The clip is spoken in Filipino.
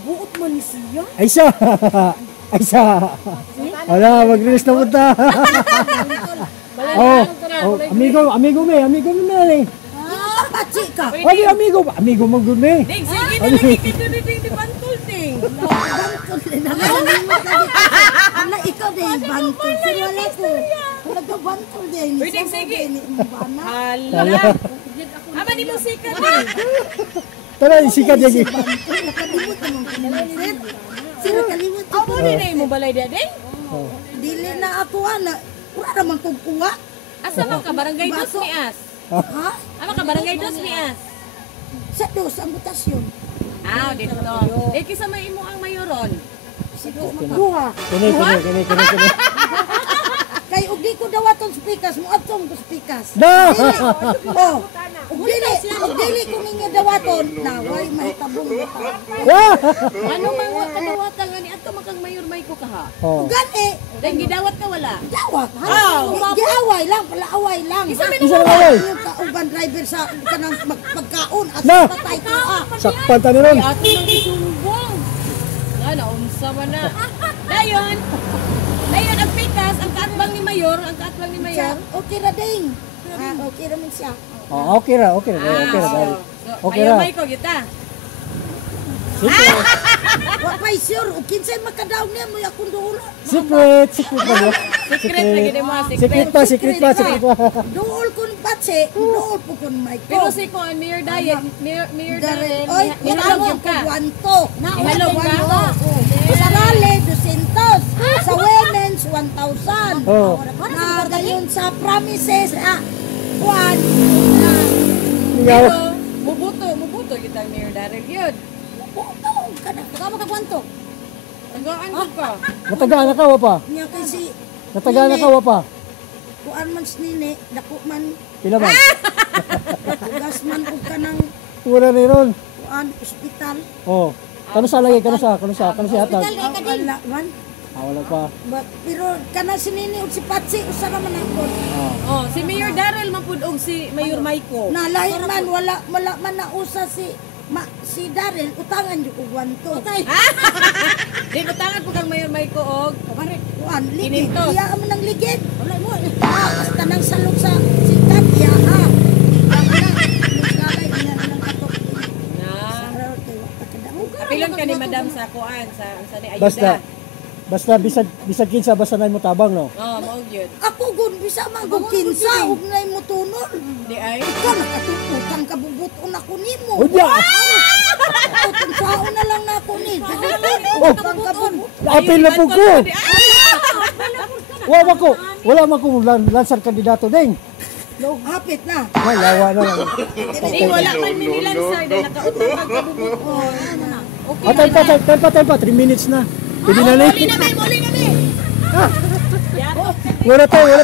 Buot man ni siya. Ay siya. Ay siya. Wala, mag-release na punta. Oh, amigo me eh. Pachi ka. Wali amigo mo good me. Ding, sige na nakikita ni Ding di bantol, Ding. Bantol din. Nakalimot ka dito. Ano, ikaw din, bantol. Sirwala ko. Nagka-bantol din. Ding, sige. Hala. Hala. Aba, di mo sikat, Ding. Tara, sikat yan. Nakalimot naman ka naman, sir. Sir, nakalimot ako. Abo, di na mo balay dia, Ding? Dili na ako, ana. Wala naman kong kuha. Asa man ka, barangay Dos Mias? Ha? Ama ka, barangay Dos Mias? Sa dos, ang butasyon. Ah, dito. Eh, kisa may imo ang mayoron. Duha. Kini. Kay ugdi ko dawaton spikas mo atong ko spikas. No. Oh. Ugdili ko ninyo dawaton naway mahitabong buta. Ano man wa kadawatan nga ni ato makang mayor may ko kaha. Oh. Gani. Dahil gidawat ka wala. Dawat. Oh. Giaway lang, pala away lang. Isa away. Yung kauban driver sa kanang magkaon at Na. patay ko. Sakpan ta niron. Ato nang isumbong. Nga, unsa man na. Dayon ang pikas, ang kaatbang ni mayor, Okay ra ding. Okay ra man siya. Oh, okay ra. Okay ra. Okay Mayor ra. may ko kita. Wa pa sure ug kinsay makadaw niya mo akong duol. Secret ba no? Secret lagi ni mo, Secret pa. Duol kun patse, duol po kun may ko. Pero si ko ang Mayor Diet, Mayor Darren, Oy, nihalog ka. Wanto. Ihalog ka? Sa rally, 200. Sa women's, 1,000. Oh. Na gayon sa promises, Juan. Ikaw. Pero, mubuto kita Mayor Darren yun. Buto, kada Saka magkakwanto. Tagaan ko ka. Natagaan na ka wa pa. niya kasi Natagaan na ka wa pa. kuan man nini, dako man, Pila man. ugas man ug kanang Pura ni ron. kuan ospital. Oh. Kano sa lagi kano sa hatag. Wala man. Wala pa. Pero kana si nini ug si Patsi usa ra man ako. Oh, si Mayor Darrell mapudog si Mayor Maiko. Nalahi man wala man nausa si Darrell utangan jud og wanto. Di utangan po kang Mayor Maiko og Kuan ligid. Kinintos. Iya man nang ligid. Wala mo. Basta nang salog sa sikat iya ha. Apilon ka ni Madam sa kuan sa ni ayuda. Basta bisag kinsa basta nay mo tabang no. Oh, mao gyud. Ako gun bisa man gun kinsa ug nay mo tunol. Di ay. Ikaw nakatutukan kabubuton ako nimo. Unya. Tutun saon na lang nako ni. Oh, apil na po ko. Wala man ko lansar kandidato ding. Hapit na. Ay, yawa na lang. Di wala man minilan sir dahil nakautang kag kabubuton. Okay. Time pa, 3 minutes na. Pwede na lang. Muli na may. Wala tayo.